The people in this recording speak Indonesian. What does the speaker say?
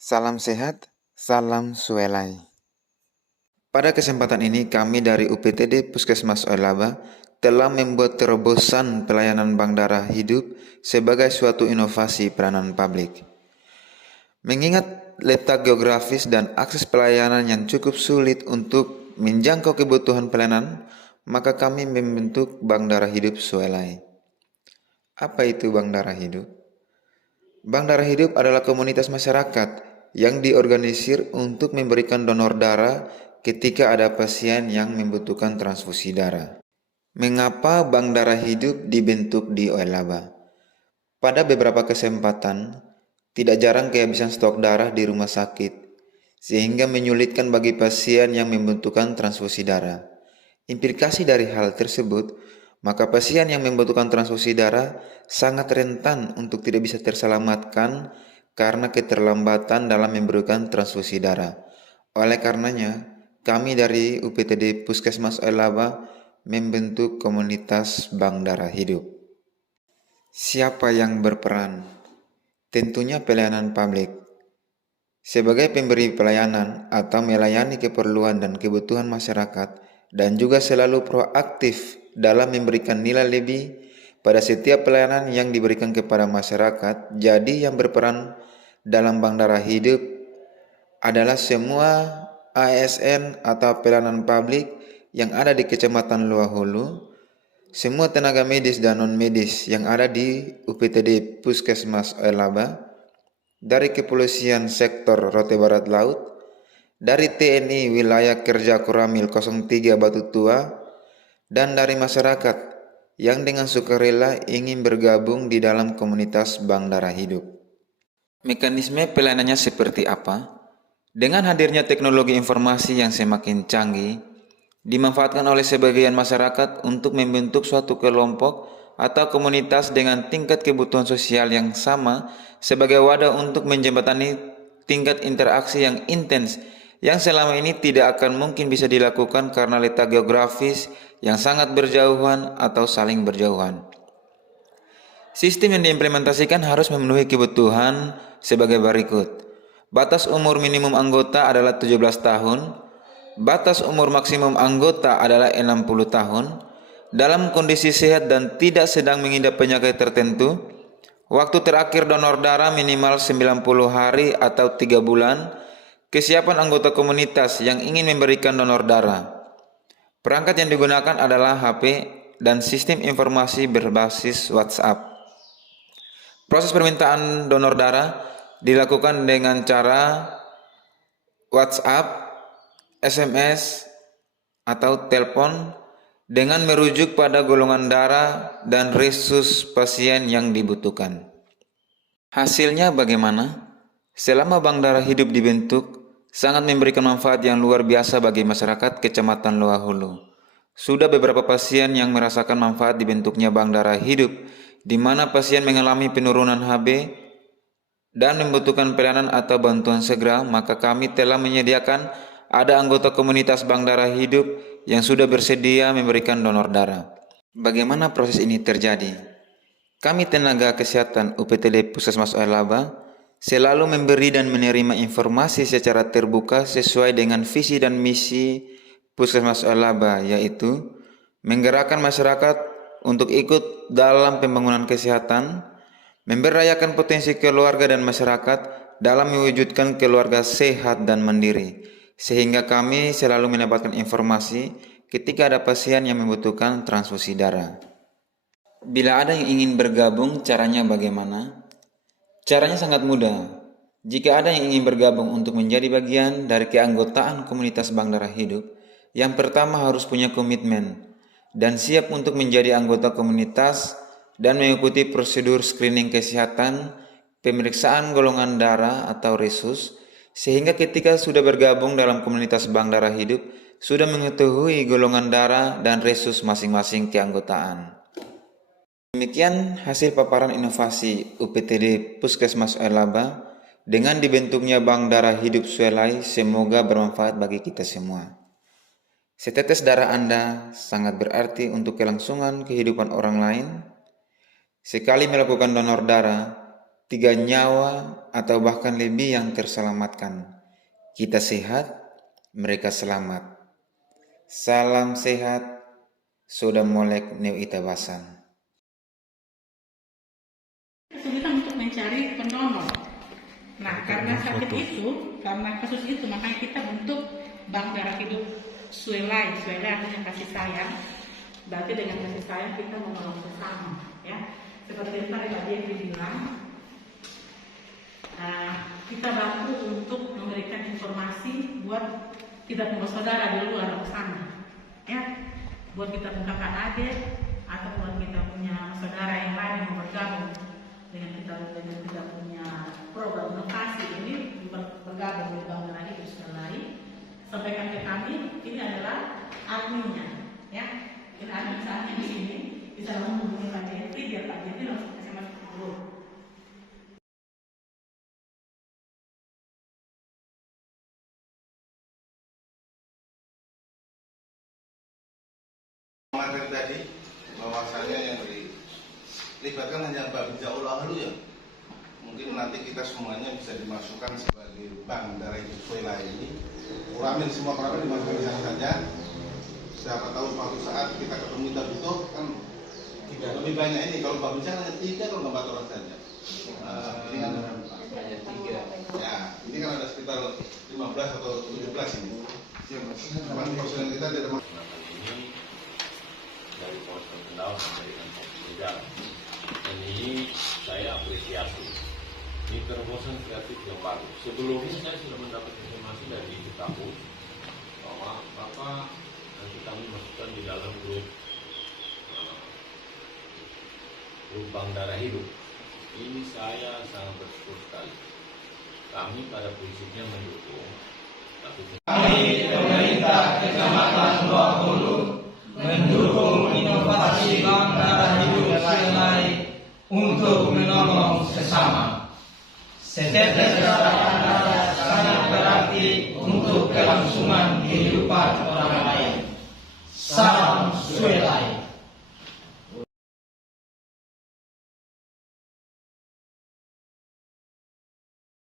Salam sehat, salam suelai. Pada kesempatan ini kami dari UPTD Puskesmas Oelaba telah membuat terobosan pelayanan bank darah hidup sebagai suatu inovasi pelayanan publik. Mengingat letak geografis dan akses pelayanan yang cukup sulit untuk menjangkau kebutuhan pelayanan, maka kami membentuk Bank Darah Hidup Suelai. Apa itu Bank Darah Hidup? Bank Darah Hidup adalah komunitas masyarakat yang diorganisir untuk memberikan donor darah ketika ada pasien yang membutuhkan transfusi darah. Mengapa Bank Darah Hidup dibentuk di Oelaba? Pada beberapa kesempatan, tidak jarang kehabisan stok darah di rumah sakit, sehingga menyulitkan bagi pasien yang membutuhkan transfusi darah. Implikasi dari hal tersebut, maka pasien yang membutuhkan transfusi darah sangat rentan untuk tidak bisa terselamatkan karena keterlambatan dalam memberikan transfusi darah. Oleh karenanya, kami dari UPTD Puskesmas Oelaba membentuk komunitas Bank Darah Hidup. Siapa yang berperan? Tentunya pelayanan publik. Sebagai pemberi pelayanan atau melayani keperluan dan kebutuhan masyarakat, dan juga selalu proaktif dalam memberikan nilai lebih pada setiap pelayanan yang diberikan kepada masyarakat. Jadi yang berperan dalam Bank Darah Hidup adalah semua ASN atau pelayanan publik yang ada di Kecamatan Luahulu, semua tenaga medis dan non-medis yang ada di UPTD Puskesmas Oelaba, dari Kepolisian Sektor Rote Barat Laut, dari TNI Wilayah Kerja Koramil 03 Batu Tua, dan dari masyarakat yang dengan sukarela ingin bergabung di dalam komunitas Bank Darah Hidup. Mekanisme pelayanannya seperti apa? Dengan hadirnya teknologi informasi yang semakin canggih, dimanfaatkan oleh sebagian masyarakat untuk membentuk suatu kelompok atau komunitas dengan tingkat kebutuhan sosial yang sama sebagai wadah untuk menjembatani tingkat interaksi yang intens yang selama ini tidak akan mungkin bisa dilakukan karena letak geografis yang sangat berjauhan atau saling berjauhan. Sistem yang diimplementasikan harus memenuhi kebutuhan sebagai berikut. Batas umur minimum anggota adalah 17 tahun, batas umur maksimum anggota adalah 60 tahun, dalam kondisi sehat dan tidak sedang mengidap penyakit tertentu, waktu terakhir donor darah minimal 90 hari atau 3 bulan, kesiapan anggota komunitas yang ingin memberikan donor darah. Perangkat yang digunakan adalah HP dan sistem informasi berbasis WhatsApp. Proses permintaan donor darah dilakukan dengan cara WhatsApp, SMS, atau telepon dengan merujuk pada golongan darah dan resus pasien yang dibutuhkan. Hasilnya bagaimana? Selama Bank Darah Hidup dibentuk, sangat memberikan manfaat yang luar biasa bagi masyarakat Kecamatan Luahulu. Sudah beberapa pasien yang merasakan manfaat dibentuknya Bank Darah Hidup, di mana pasien mengalami penurunan HB dan membutuhkan pelayanan atau bantuan segera, maka kami telah menyediakan ada anggota komunitas Bank Darah Hidup yang sudah bersedia memberikan donor darah. Bagaimana proses ini terjadi? Kami tenaga kesehatan UPTD Puskesmas Oelaba selalu memberi dan menerima informasi secara terbuka sesuai dengan visi dan misi Puskesmas Oelaba, yaitu menggerakkan masyarakat untuk ikut dalam pembangunan kesehatan, memberdayakan potensi keluarga dan masyarakat dalam mewujudkan keluarga sehat dan mandiri, sehingga kami selalu mendapatkan informasi ketika ada pasien yang membutuhkan transfusi darah. Bila ada yang ingin bergabung, caranya bagaimana? Caranya sangat mudah. Jika ada yang ingin bergabung untuk menjadi bagian dari keanggotaan komunitas Bank Darah Hidup, yang pertama harus punya komitmen dan siap untuk menjadi anggota komunitas dan mengikuti prosedur screening kesehatan, pemeriksaan golongan darah atau resus, sehingga ketika sudah bergabung dalam komunitas Bank Darah Hidup, sudah mengetahui golongan darah dan resus masing-masing keanggotaan. Demikian hasil paparan inovasi UPTD Puskesmas Oelaba dengan dibentuknya Bank Darah Hidup Suelai, semoga bermanfaat bagi kita semua. Setetes darah Anda sangat berarti untuk kelangsungan kehidupan orang lain. Sekali melakukan donor darah, 3 nyawa atau bahkan lebih yang terselamatkan. Kita sehat, mereka selamat. Salam sehat, Soda Molek Neu Itabasan. Kesulitan untuk mencari pendonor. Nah, karena kasus itu, makanya kita bentuk Bank Darah Hidup Suelai. Suelai artinya kasih sayang. Berarti dengan kasih sayang kita menolong sesama, ya. Seperti yang tadi yang dibilang, kita bantu untuk memberikan informasi buat kita punya saudara di luar sana, ya. Buat kita punya kakak adik atau buat kita punya saudara yang lain yang mau bergabung dengan kita punya program inovasi ini bergabung di Bank Darah Hidup Suelai. Sampaikan ke kami, ini adalah adminnya, ya. Ini admin saatnya di sini, bisa langsung menghubungi Pak Jeffrey, biar Pak Jeffrey langsung kasih masuk ke grup. Materi tadi bahwasanya yang dilibatkan hanya Babinsa Ulah dulu ya. Mungkin nanti kita semuanya bisa dimasukkan sebagai Bank Darah Hidup Suelai ini. Uramin semua orang dimasukkan di sana saja. Siapa tahu suatu saat kita ketemu kita butuh kan lebih banyak ini. Kalau Babinsa hanya 3 kalau 4 orang saja. Ini kan hanya 3. Ya, ini kan ada sekitar 15 atau 17 ini. Cuman personel kita tidak dari pos terkenal sampai dengan pos legal. Dan ini saya apresiasi. Ini terobosan kreatif yang baru. Sebelumnya saya sudah mendapat informasi dari kampus bahwa Bapak nanti kami masukkan di dalam grup Bank Darah Hidup. Ini saya sangat bersyukur sekali. Kami pada prinsipnya mendukung. Kami pemerintah Kecamatan Loak Hulu mendukung inovasi Bank Darah Hidup Suelai untuk menolong sesama. Setetes darah Anda sangat berarti untuk kelangsungan kehidupan orang lain. Salam Suelai.